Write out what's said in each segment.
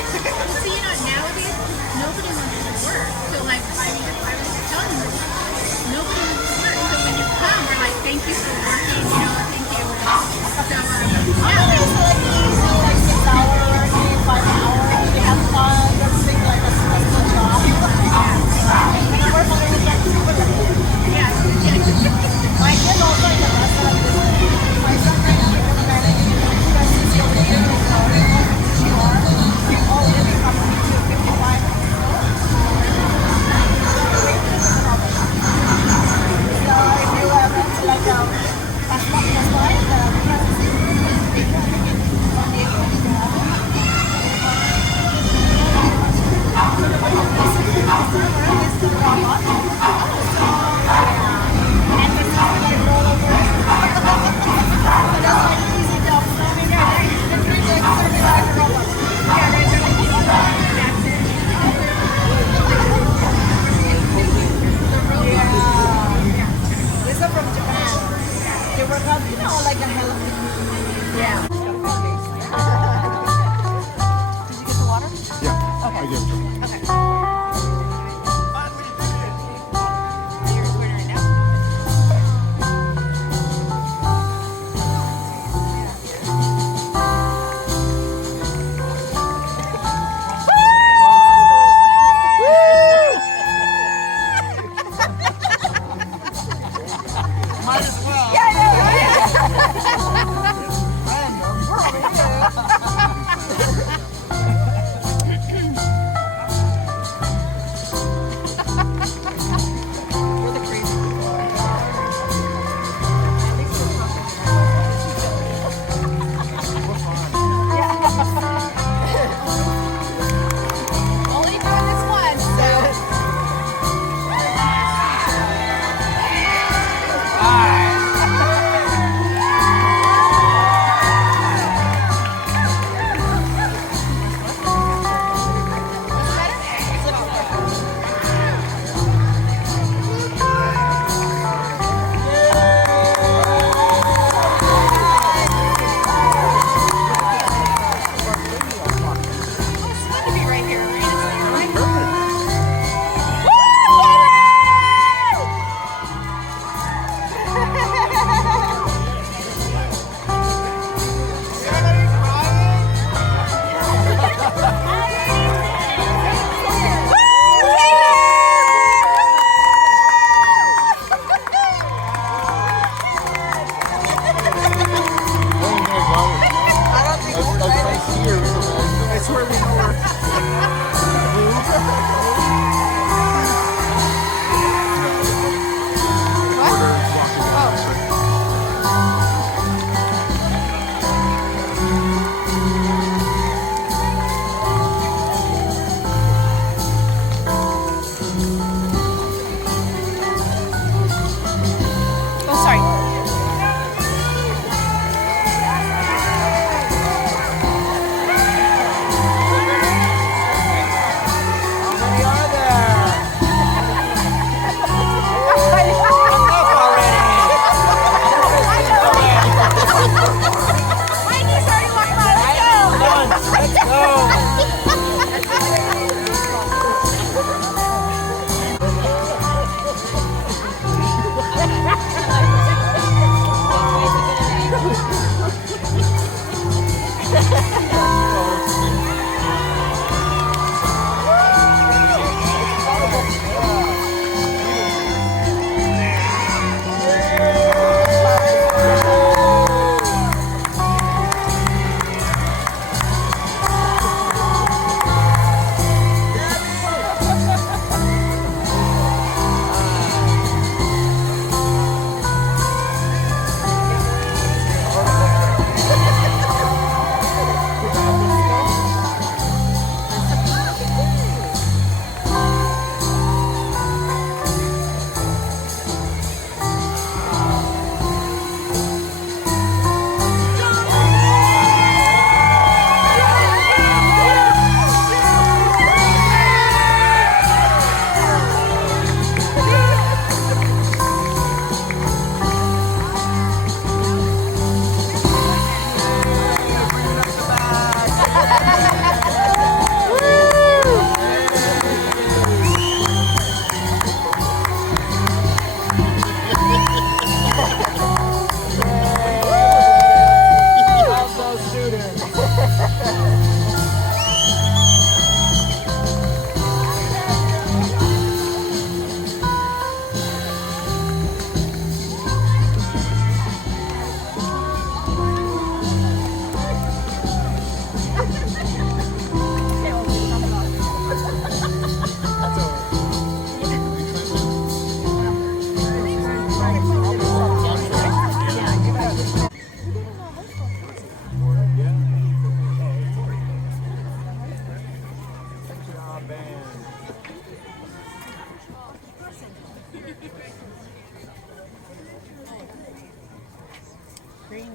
See, nowadays nobody wants to work. So like I was telling them, nobody wants to work. So when you come, we're like, thank you for working. Thank you. So yeah. So like you do like 6 hours working, 5 hours. They have fun. That's like a stressful job. You work on the weekend too, but Yeah. my kid also in the bus that I'm visiting. My son right now is kind of because he's over here with the Rainforest. All living from 50 to 55. So if you went to like that's why from Japan. They work out, like a healthy. Yeah. Did you get the water? Yeah. Okay. I gave it to him. Okay. Might as well. Only doing this once, so.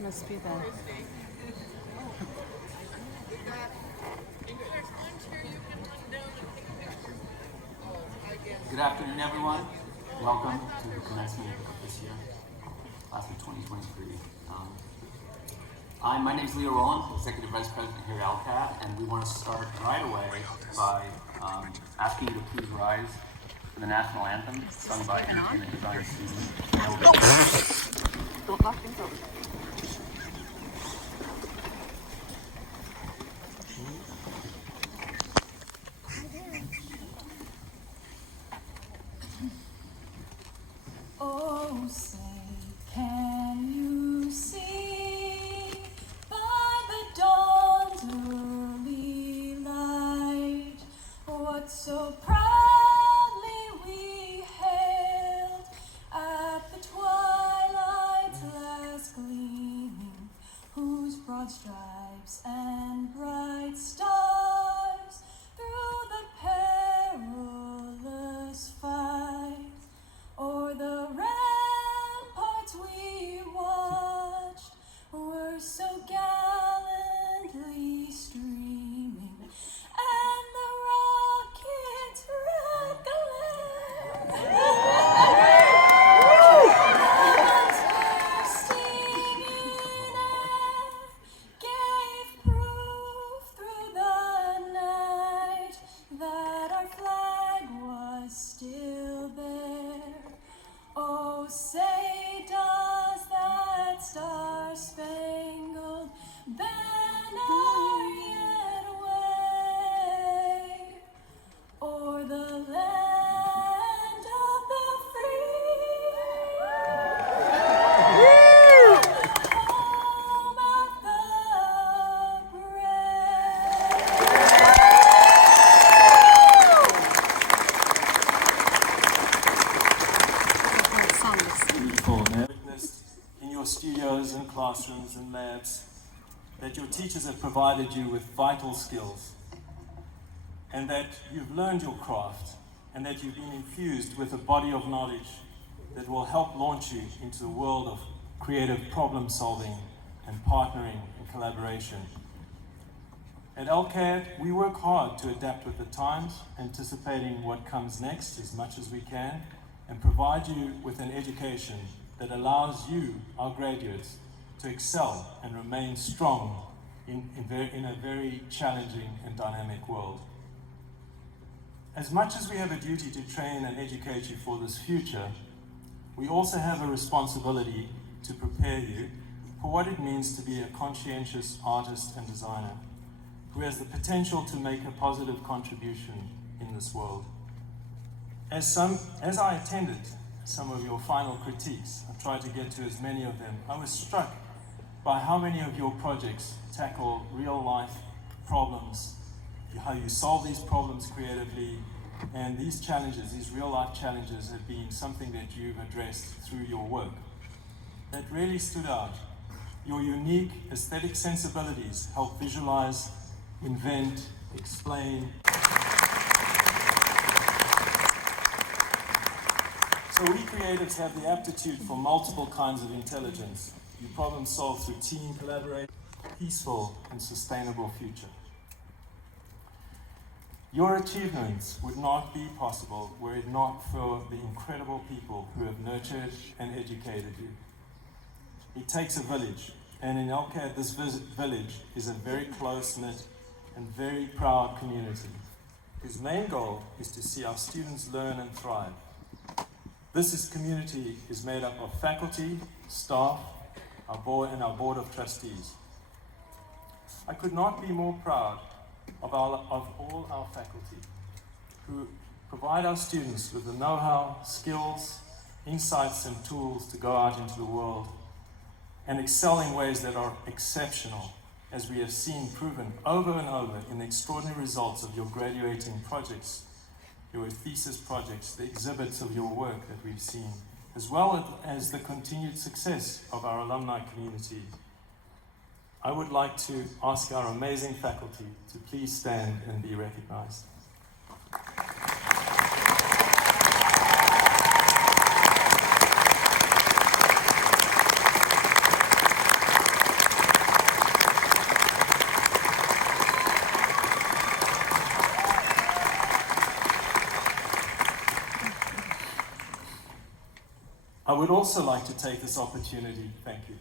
must be the... Good afternoon, everyone. Welcome to the commencement of this year, class of 2023. My name is Leo Rowland, Executive Vice President here at LCAD, and we want to start right away by asking you to please rise for the national anthem, sung by entertainment design student. Don't knock things over. Oh, say, can you see by the dawn's early light what so proudly we hailed at the twilight's last gleaming, whose broad stripes and bright stars through the perilous fight o'er the ramparts we watched were so gallantly streaming, and the rocket's red glare bursting in air gave proof through the night that our flag was still there. Oh, say does that star-spangled banner yet wave o'er the land of the free, the home of the brave? Beautiful. Now, witnessed in your studios and classrooms and labs that your teachers have provided you with vital skills, and that you've learned your craft, and that you've been infused with a body of knowledge that will help launch you into the world of creative problem solving and partnering and collaboration. At LCAD, we work hard to adapt with the times, anticipating what comes next as much as we can, and provide you with an education that allows you, our graduates, to excel and remain strong in a very challenging and dynamic world. As much as we have a duty to train and educate you for this future, we also have a responsibility to prepare you for what it means to be a conscientious artist and designer who has the potential to make a positive contribution in this world. As I attended some of your final critiques, I tried to get to as many of them, I was struck by how many of your projects tackle real-life problems, how you solve these problems creatively, and these challenges, these real-life challenges, have been something that you've addressed through your work. That really stood out. Your unique aesthetic sensibilities help visualize, invent, explain. So we creatives have the aptitude for multiple kinds of intelligence. You problem solve through team collaboration, peaceful and sustainable future. Your achievements would not be possible were it not for the incredible people who have nurtured and educated you. It takes a village, and in LCAD this village is a very close-knit and very proud community whose main goal is to see our students learn and thrive. This community is made up of faculty, staff, our board, and our board of trustees. I could not be more proud of all our faculty who provide our students with the know-how, skills, insights, and tools to go out into the world and excel in ways that are exceptional, as we have seen proven over and over in the extraordinary results of your graduating projects, your thesis projects, the exhibits of your work that we've seen, as well as the continued success of our alumni community. I would like to ask our amazing faculty to please stand and be recognized. I would also like to take this opportunity, thank you,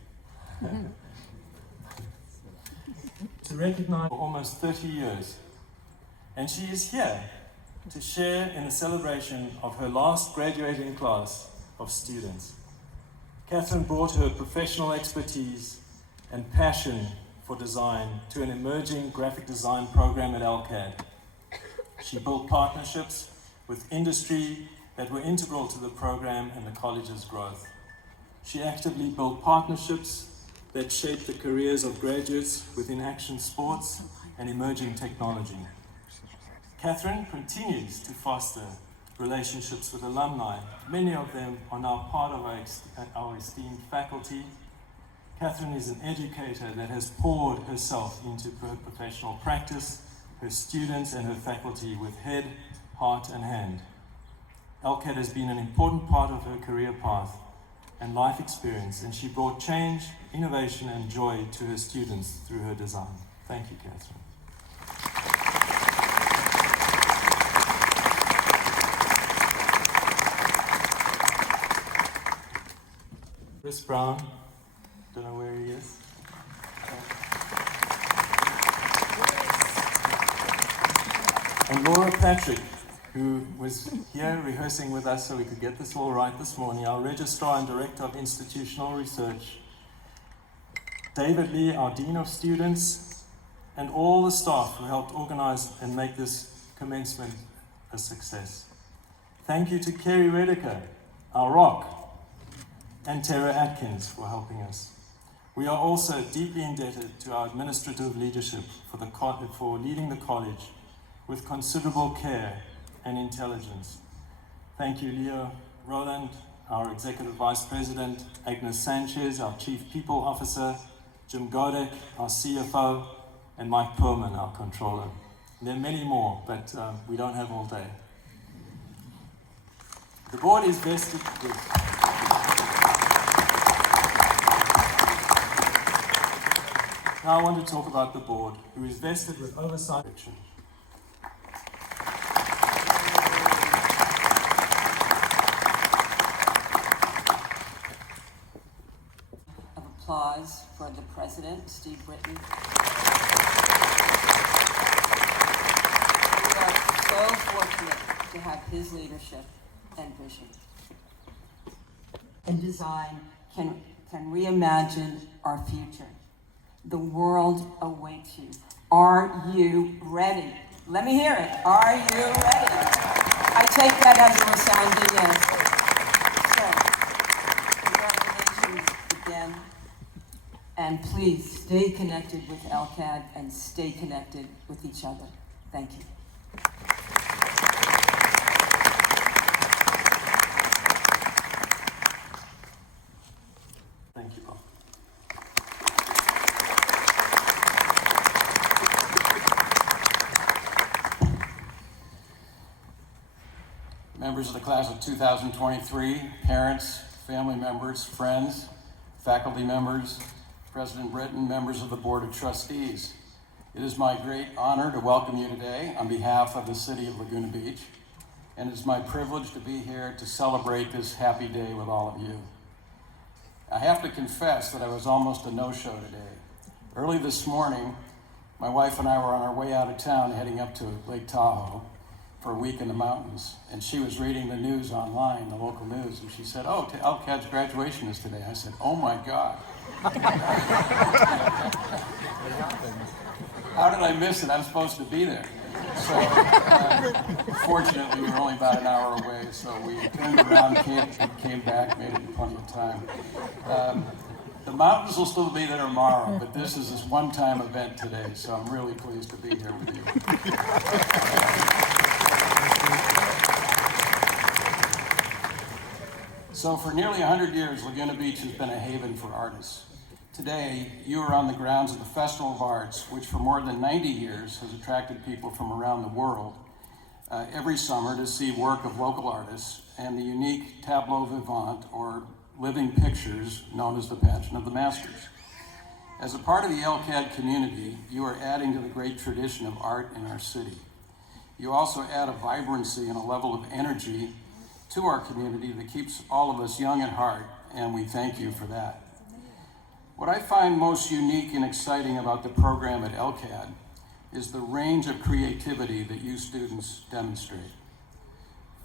to recognize for almost 30 years. And she is here to share in the celebration of her last graduating class of students. Kaitlyn brought her professional expertise and passion for design to an emerging graphic design program at LCAD. She built partnerships with industry that were integral to the program and the college's growth. She actively built partnerships that shaped the careers of graduates within action sports and emerging technology. Kaitlyn continues to foster relationships with alumni. Many of them are now part of our esteemed faculty. Kaitlyn is an educator that has poured herself into her professional practice, her students and her faculty with head, heart and hand. LCAD has been an important part of her career path and life experience, and she brought change, innovation and joy to her students through her design. Thank you, Kaitlyn. Chris Brown, don't know where he is. And Laura Patrick, who was here rehearsing with us so we could get this all right this morning, our Registrar and Director of Institutional Research. David Lee, our Dean of Students, and all the staff who helped organize and make this commencement a success. Thank you to Kerry Redeker, our rock, and Tara Atkins for helping us. We are also deeply indebted to our administrative leadership for leading the college with considerable care and intelligence. Thank you, Leo Roland, our Executive Vice President, Agnes Sanchez, our Chief People Officer, Jim Godek, our CFO, and Mike Perlman, our Controller. There are many more, but we don't have all day. The board is vested with... Now I want to talk about the board, who is vested with oversight. Of applause for the president, Steve Britton. We are so fortunate to have his leadership and vision. And design can reimagine our future. The world awaits you. Are you ready? Let me hear it. Are you ready? I take that as a resounding yes. So, congratulations again. And please stay connected with LCAD and stay connected with each other. Thank you. Thank you, Bob. Members of the class of 2023, parents, family members, friends, faculty members, President Britton, members of the Board of Trustees. It is my great honor to welcome you today on behalf of the City of Laguna Beach, and it's my privilege to be here to celebrate this happy day with all of you. I have to confess that I was almost a no-show today. Early this morning, my wife and I were on our way out of town heading up to Lake Tahoe for a week in the mountains, and she was reading the news online, the local news, and she said, "Oh, LCAD's graduation is today." I said, "Oh my God." How did I miss it? I'm supposed to be there. So, fortunately, we were only about an hour away, so we turned around, came back, made it in plenty of time. The mountains will still be there tomorrow, but this is this one-time event today, so I'm really pleased to be here with you. So for nearly 100 years, Laguna Beach has been a haven for artists. Today, you are on the grounds of the Festival of Arts, which for more than 90 years has attracted people from around the world every summer to see work of local artists and the unique tableau vivant, or living pictures, known as the Passion of the Masters. As a part of the LCAD community, you are adding to the great tradition of art in our city. You also add a vibrancy and a level of energy to our community that keeps all of us young at heart, and we thank you for that. What I find most unique and exciting about the program at LCAD is the range of creativity that you students demonstrate.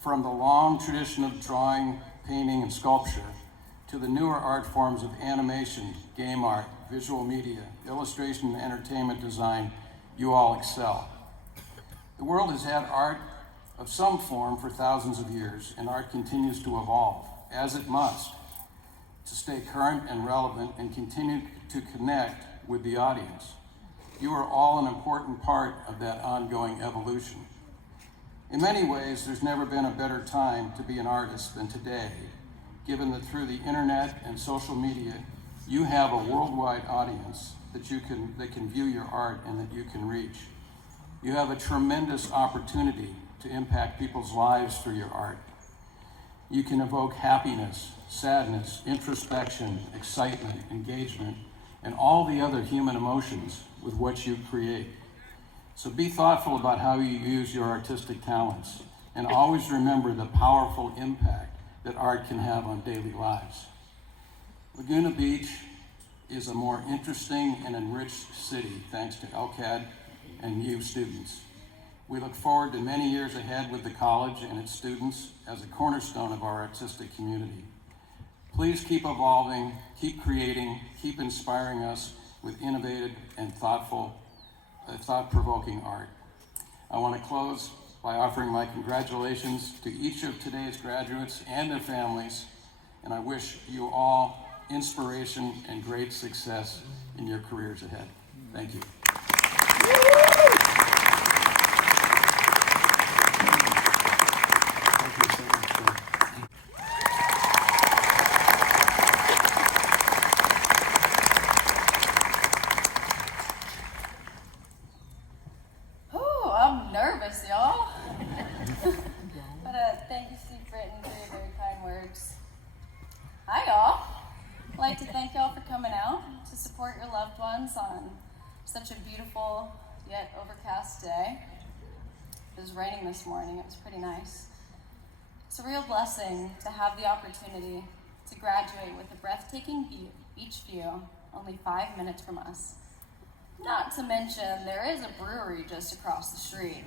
From the long tradition of drawing, painting, and sculpture, to the newer art forms of animation, game art, visual media, illustration, and entertainment design, you all excel. The world has had art of some form for thousands of years, and art continues to evolve, as it must, to stay current and relevant and continue to connect with the audience. You are all an important part of that ongoing evolution. In many ways, there's never been a better time to be an artist than today, given that through the internet and social media, you have a worldwide audience that can view your art and that you can reach. You have a tremendous opportunity to impact people's lives through your art. You can evoke happiness, sadness, introspection, excitement, engagement, and all the other human emotions with what you create. So be thoughtful about how you use your artistic talents, and always remember the powerful impact that art can have on daily lives. Laguna Beach is a more interesting and enriched city thanks to LCAD and you students. We look forward to many years ahead with the college and its students as a cornerstone of our artistic community. Please keep evolving, keep creating, keep inspiring us with innovative and thought-provoking art. I want to close by offering my congratulations to each of today's graduates and their families, and I wish you all inspiration and great success in your careers ahead. Thank you. I'm nervous, y'all. But thank you, Steve Britton, for your very kind words. Hi, y'all. I'd like to thank y'all for coming out to support your loved ones on such a beautiful yet overcast day. It was raining this morning. It was pretty nice. It's a real blessing to have the opportunity to graduate with a breathtaking beach view only 5 minutes from us. Not to mention, there is a brewery just across the street.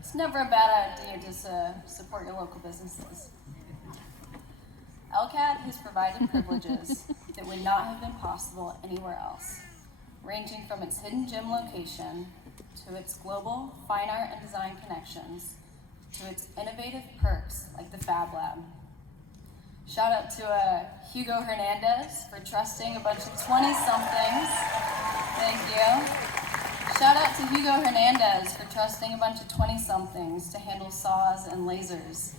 It's never a bad idea to support your local businesses. LCAD has provided privileges that would not have been possible anywhere else, ranging from its hidden gym location, to its global fine art and design connections, to its innovative perks like the Fab Lab. Shout out to Hugo Hernandez for trusting a bunch of 20-somethings. Thank you. Shout out to Hugo Hernandez for trusting a bunch of 20-somethings to handle saws and lasers.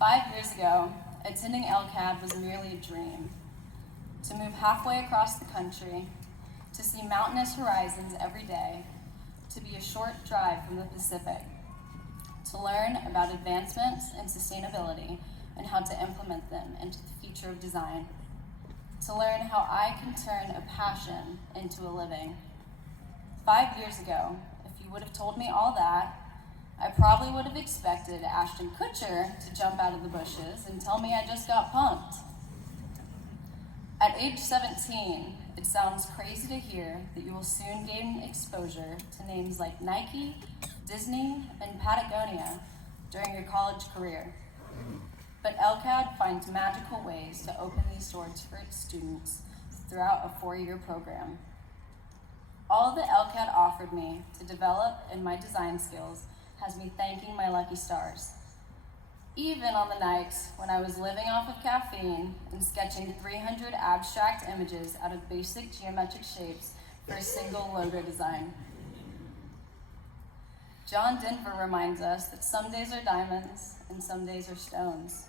5 years ago, attending LCAD was merely a dream. To move halfway across the country, to see mountainous horizons every day, to be a short drive from the Pacific, to learn about advancements in sustainability and how to implement them into the future of design, to learn how I can turn a passion into a living. 5 years ago, if you would have told me all that, I probably would have expected Ashton Kutcher to jump out of the bushes and tell me I just got punked. At age 17, it sounds crazy to hear that you will soon gain exposure to names like Nike, Disney, and Patagonia during your college career. But LCAD finds magical ways to open these doors for its students throughout a 4-year program. All that LCAD offered me to develop in my design skills has me thanking my lucky stars. Even on the nights when I was living off of caffeine and sketching 300 abstract images out of basic geometric shapes for a single logo design. John Denver reminds us that some days are diamonds and some days are stones.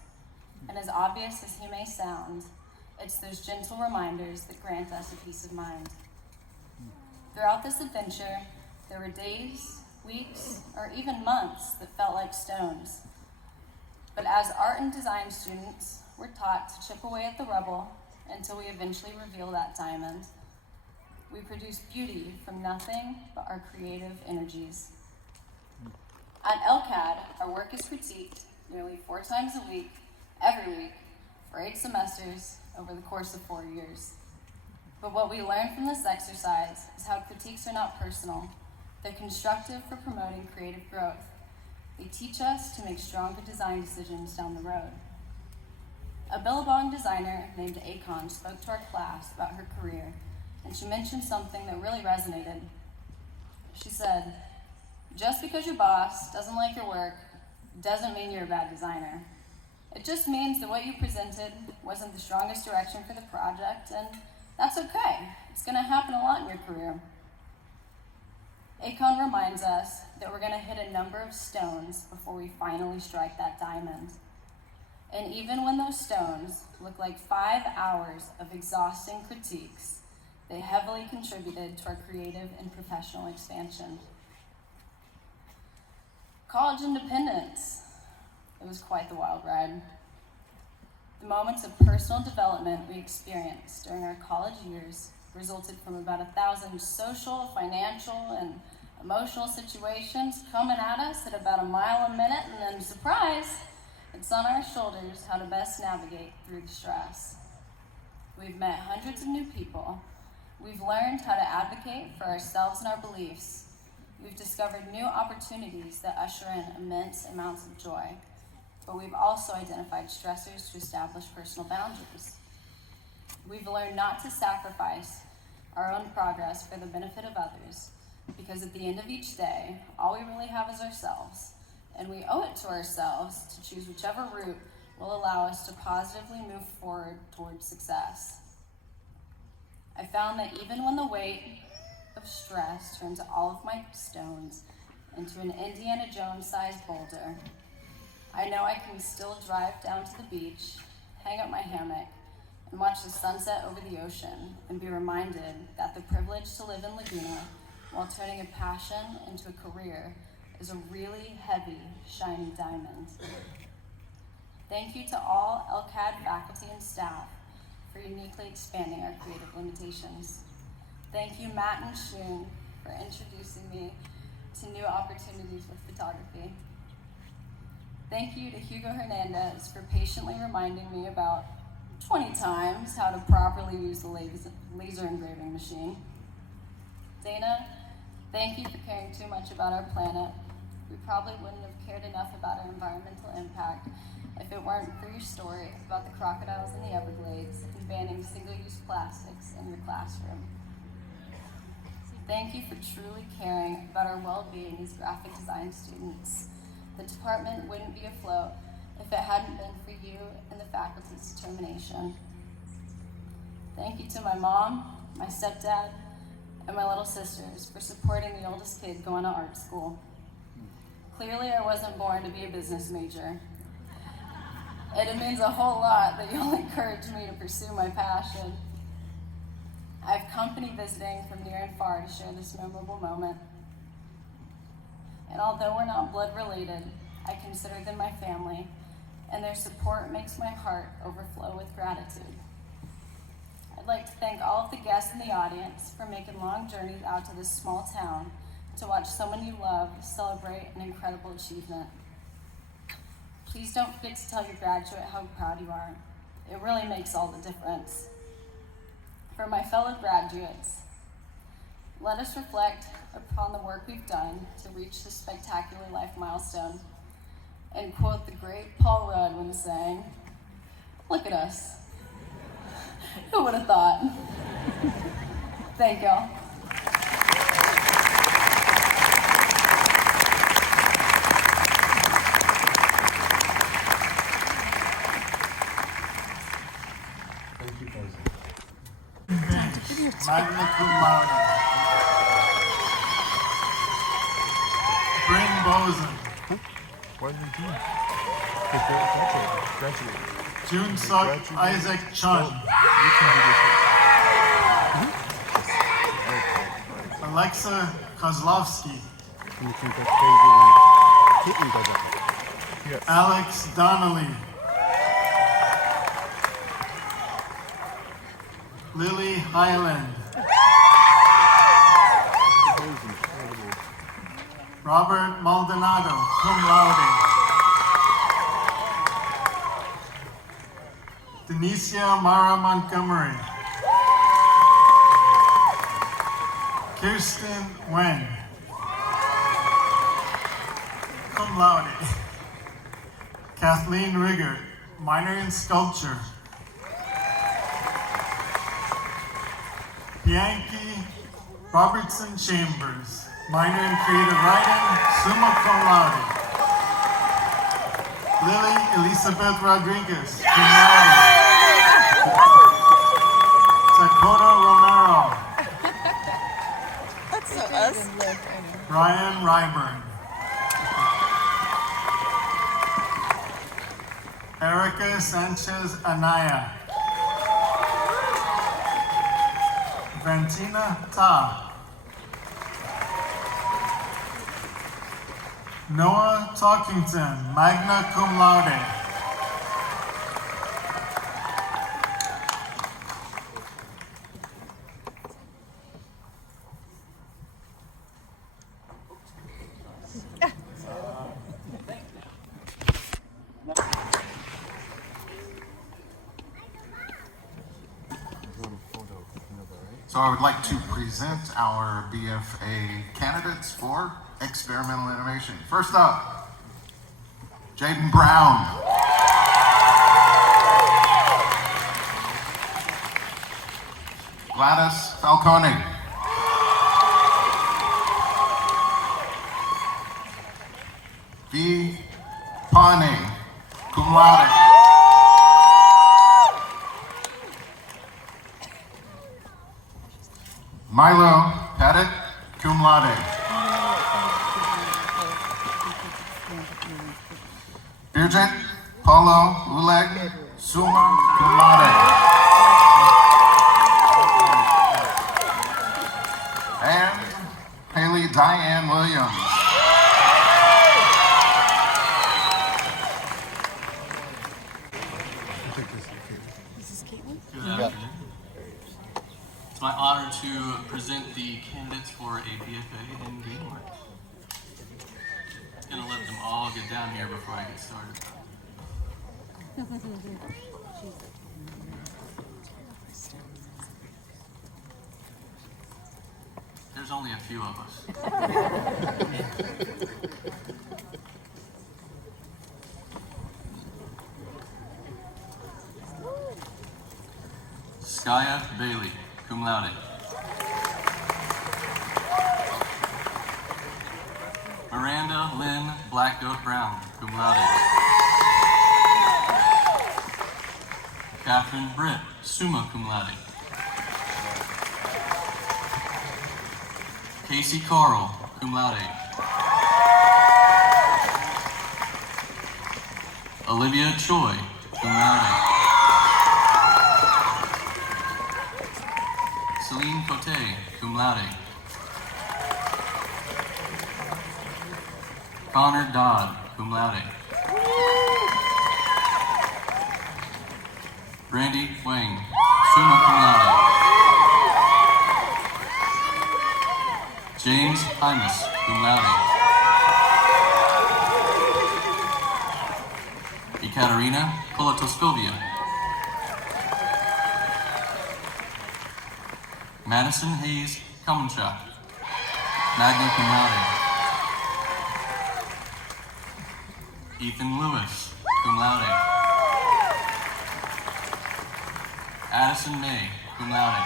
And as obvious as he may sound, it's those gentle reminders that grant us a peace of mind. Throughout this adventure, there were days, weeks, or even months that felt like stones. But as art and design students, we're taught to chip away at the rubble until we eventually reveal that diamond. We produce beauty from nothing but our creative energies. At LCAD, our work is critiqued nearly 4 times a week, every week, for 8 semesters over the course of 4 years. But what we learn from this exercise is how critiques are not personal. They're constructive for promoting creative growth. They teach us to make stronger design decisions down the road. A Billabong designer named Akon spoke to our class about her career, and she mentioned something that really resonated. She said, "Just because your boss doesn't like your work doesn't mean you're a bad designer. It just means that what you presented wasn't the strongest direction for the project, and that's okay. It's going to happen a lot in your career." Akon reminds us that we're going to hit a number of stones before we finally strike that diamond. And even when those stones look like 5 hours of exhausting critiques, they heavily contributed to our creative and professional expansion. College independence. It was quite the wild ride. The moments of personal development we experienced during our college years resulted from about 1,000 social, financial, and emotional situations coming at us at about a mile a minute, and then surprise, it's on our shoulders how to best navigate through the stress. We've met hundreds of new people. We've learned how to advocate for ourselves and our beliefs. We've discovered new opportunities that usher in immense amounts of joy. But we've also identified stressors to establish personal boundaries. We've learned not to sacrifice our own progress for the benefit of others, because at the end of each day, all we really have is ourselves, and we owe it to ourselves to choose whichever route will allow us to positively move forward towards success. I found that even when the weight of stress turns all of my stones into an Indiana Jones-sized boulder, I know I can still drive down to the beach, hang up my hammock, and watch the sunset over the ocean, and be reminded that the privilege to live in Laguna while turning a passion into a career is a really heavy, shiny diamond. Thank you to all LCAD faculty and staff for uniquely expanding our creative limitations. Thank you, Matt and Shun, for introducing me to new opportunities with photography. Thank you to Hugo Hernandez for patiently reminding me about 20 times how to properly use the laser engraving machine. Dana, thank you for caring too much about our planet. We probably wouldn't have cared enough about our environmental impact if it weren't for your story about the crocodiles in the Everglades and banning single-use plastics in your classroom. Thank you for truly caring about our well-being as graphic design students. The department wouldn't be afloat if it hadn't been for you and the faculty's determination. Thank you to my mom, my stepdad, and my little sisters for supporting the oldest kid going to art school. Clearly, I wasn't born to be a business major. And it means a whole lot that you'll encourage me to pursue my passion. I have company visiting from near and far to share this memorable moment. And although we're not blood related, I consider them my family, and their support makes my heart overflow with gratitude. I'd like to thank all of the guests in the audience for making long journeys out to this small town to watch someone you love celebrate an incredible achievement. Please don't forget to tell your graduate how proud you are. It really makes all the difference. For my fellow graduates, let us reflect upon the work we've done to reach this spectacular life milestone, and quote the great Paul Rudd when saying, "Look at us. Who would have thought?" Thank y'all. Thank you, Faisal. Magna cum laude. Bryn Bozen. What did you do? Graduate. June Suk Isaac Chun. You can do this. Alexa Kozlovsky. You can get crazy when Kaitlyn does it. Yes. Alex Donnelly. Lily Highland. Robert Maldonado, cum laude. Denicia Mara Montgomery. Kirsten Wen, cum laude. Kathleen Rigger, minor in sculpture. Bianchi Robertson Chambers, minor in creative writing, summa cum laude. Lily Elizabeth Rodriguez, cum laude. Dakota Romero. That's so us. Ryan Ryburn. Erica Sanchez Anaya. Valentina Ta. Noah Talkington, magna cum laude. So I would like to present our BFA candidates for experimental animation. First up, Jaden Brown. Gladys Falcone. V. Pane, cum laude. Milo Pettit, cum laude. Birgit Paulo Uleg, summa cum laude. And Haley Diane Williams. Good afternoon. It's my honor to present the candidates for a BFA in game art. I'm gonna let them all get down here before I get started. There's only a few of us. Skaya Bailey, cum laude. Miranda Lynn Black Goat Brown, cum laude. Catherine Britt, summa cum laude. Casey Carl, cum laude. Olivia Choi, cum laude. Celine Cote, cum laude. Connor Dodd, cum laude. Brandy Wang, summa cum laude. James Hymas, cum laude. Ekaterina Kolatoskovia. Madison Hayes Kamenchuk, magna cum laude. Ethan Lewis, cum laude. Addison May, cum laude.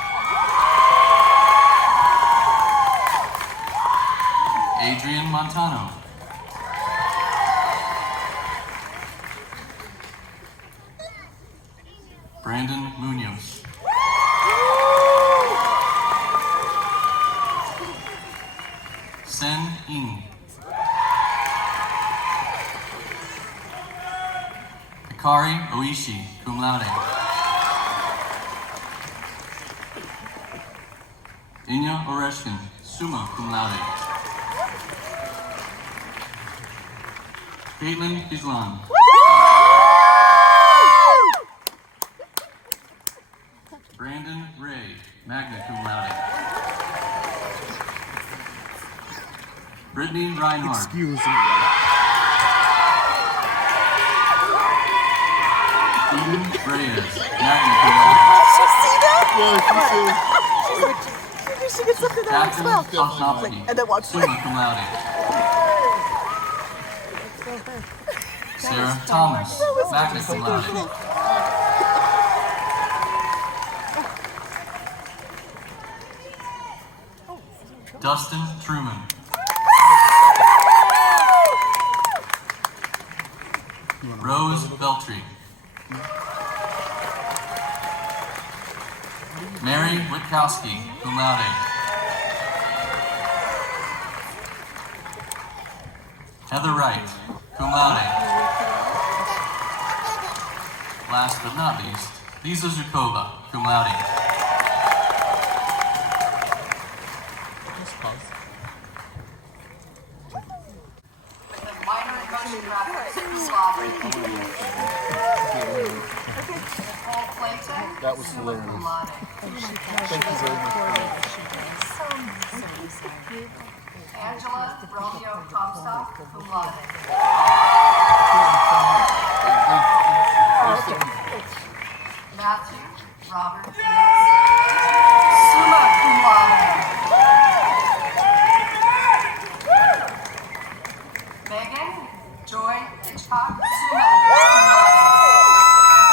Adrian Montano. Brandon Munoz. Sen Ing. Hikari Oishi, cum laude. Inya Oreshkin, summa cum laude. Kaitlyn Islam. Brandon Ray, magna cum laude. Brittany Brittany Reinhardt. Excuse me. Eden Reyes, magna cum laude. She gets something that Catherine well. Sosnowski, And then watch summa cum laude. Sarah Thomas, magna cum laude. Dustin Truman. Rose Beltry. Mary Witkowski, cum laude. Heather Wright, cum laude. Last but not least, Lisa Zhukova, cum laude. Minor in motion graphics, cum laude. Nicole Clayton, That was summa cum hilarious. laude. Thank you very much. Angela Romeo Comstock, cum laude. Matthew Robert Diaz, summa cum laude. Megan Joy Hitchcock, summa cum laude.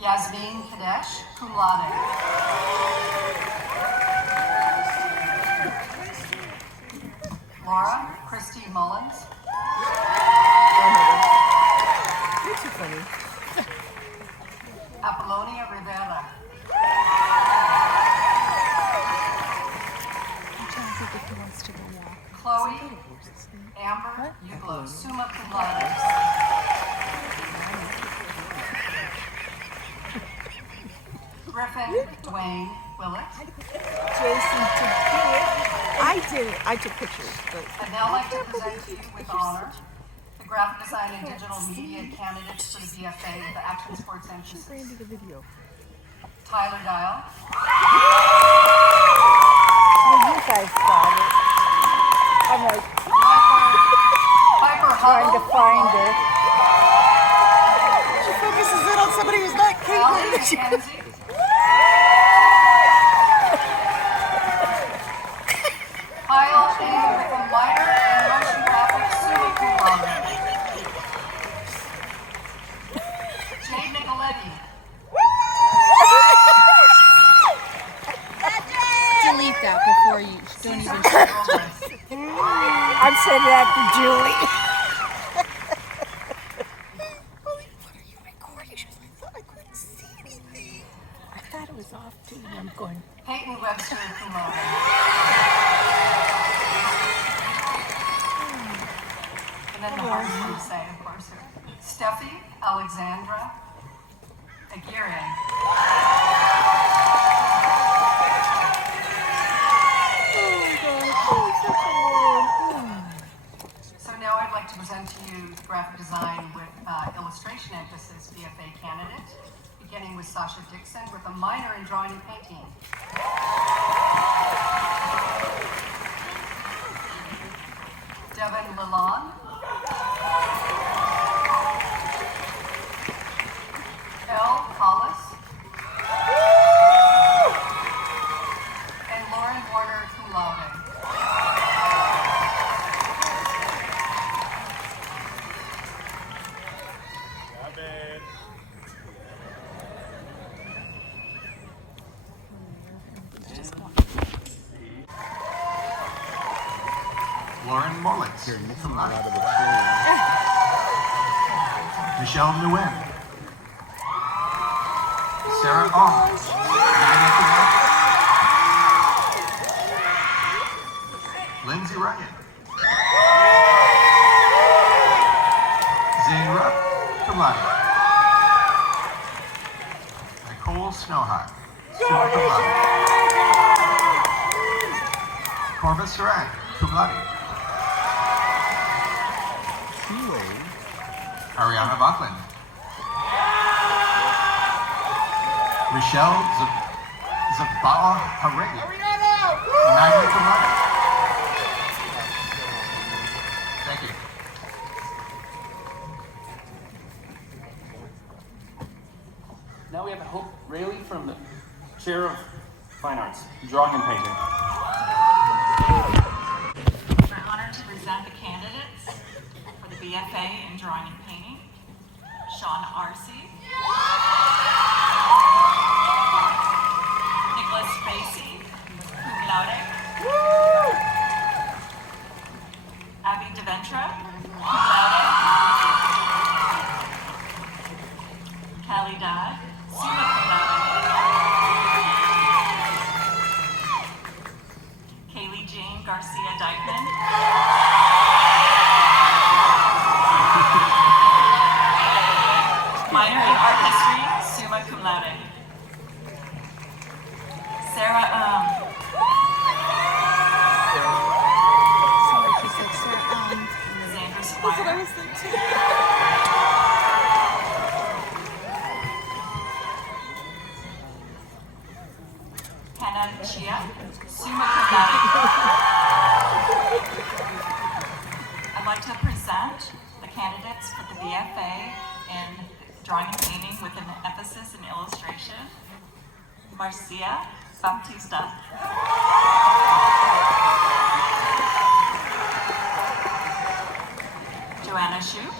Yasmin Kadesh, cum laude. Laura Christy Mullins. You're too funny. Apollonia Rivera. Chloe Amber Uglo, summa cum laude. Griffin Dwayne Willett. Jason took it. I didn't. I took pictures, but I'd now like to present to you with honor the graphic design and digital media candidates for the BFA with the Action Sports emphasis. Randy the video. Tyler Dial, Oh, you guys got it. I'm like Piper trying to Huddle, find her. She focuses in on somebody who's not Ellie Kaitlyn. McKenzie, Kyle A. with a minor in motion graphics, summa cum laude. Jade Nicoletti, Delete that before you don't even. I'm sending that to Julie. What are you recording? She was like, I thought I couldn't see anything. I thought it was off too. And I'm going, Peyton Webster, cum laude. And then the hardest one to say, of course, Steffi Alexandra Aguirre. So now I'd like to present to you graphic design with illustration emphasis BFA candidate, beginning with Sasha Dixon with a minor in drawing and painting. Devin Lalonde. Elle Collis. And Lauren Warner, cum laude. Lauren Mollitz. Here, you cum come laude. out of the screen. Michelle Nguyen. Sarah Ong, magna cum laude. Lindsay Ryan. Zane Rupp, cum laude. Nicole Snowhawk, summa cum laude. Corvus Saran, cum laude. Ariana Bachland. Michelle Zabawa Haregi, magna cum laude. Thank you. Now we have Hope Rayleigh from the Chair of Fine Arts, Drawing and Painting. It's my honor to present the candidates for the BFA in Drawing and Painting. Sean Arce, Nicholas Spacey, cum laude. Abby DeVentra, cum laude. Callie Dodd, summa cum laude. Kaylee Jane Garcia Dykeman. Minor in Art History, summa cum laude. Sarah, Sorry, she said Sarah. Xander That's what I Squire. was thinking. Hannah Chia, summa cum laude. I'd like to present the candidates for the BFA in Drawing and Painting with an emphasis in illustration. Marcia Baptista. Joanna Shoup.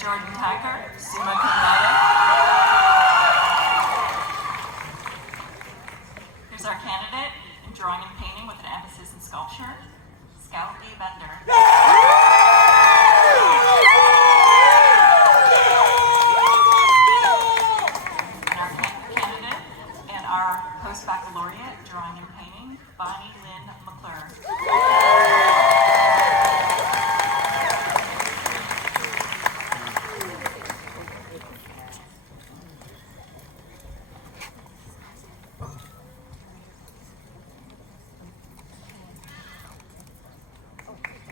Jordan Tiger, summa cum laude. Here's our candidate in Drawing and Painting with an emphasis in sculpture, Scout Lee Bender. And our candidate and our post-baccalaureate Drawing and Painting, Bonnie Lynn McClure.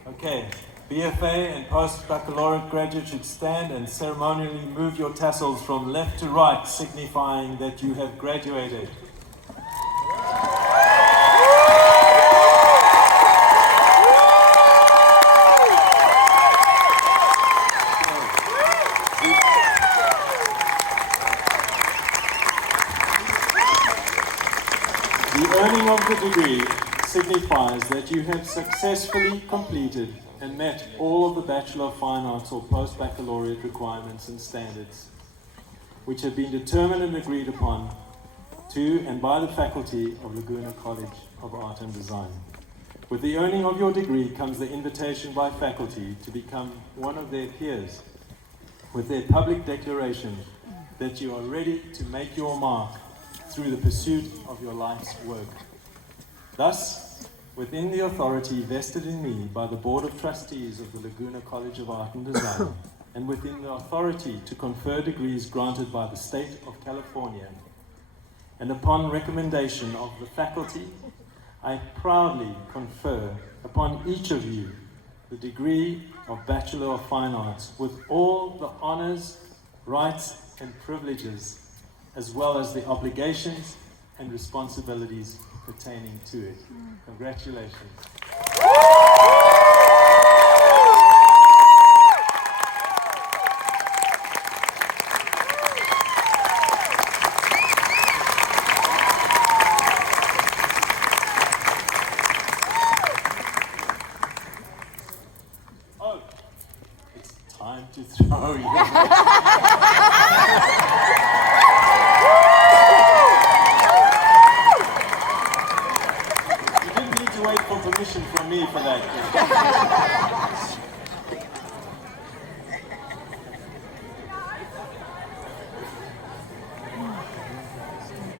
Okay, BFA and post-baccalaureate graduates should stand and ceremonially move your tassels from left to right, signifying that you have graduated. The earning of the degree signifies that you have successfully completed and met all of the Bachelor of Fine Arts or post-baccalaureate requirements and standards, which have been determined and agreed upon to and by the faculty of Laguna College of Art and Design. With the earning of your degree comes the invitation by faculty to become one of their peers, with their public declaration that you are ready to make your mark through the pursuit of your life's work. Thus, within the authority vested in me by the Board of Trustees of the Laguna College of Art and Design, and within the authority to confer degrees granted by the State of California, and upon recommendation of the faculty, I proudly confer upon each of you the degree of Bachelor of Fine Arts with all the honors, rights, and privileges, as well as the obligations and responsibilities pertaining to it. Congratulations.